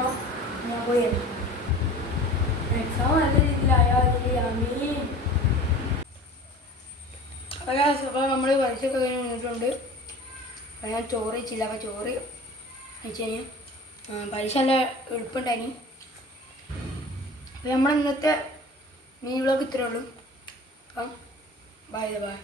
അപ്പം ഞാൻ പോയി എക്സാം നല്ല രീതിയിലായാൽ അപ്പോൾ നമ്മൾ പരീക്ഷയൊക്കെ കഴിഞ്ഞ് വന്നിട്ടുണ്ട്. അപ്പോൾ ഞാൻ ചോറ് വെച്ചില്ല. അപ്പോൾ ചോറ് വെച്ചതിന് പരീക്ഷ നല്ല എളുപ്പമുണ്ടായിന്. അപ്പോൾ നമ്മൾ ഇന്നത്തെ മിനി വ്ളോഗ് ഇത്രയേ ഉള്ളൂ. അപ്പം ബൈ ബൈ.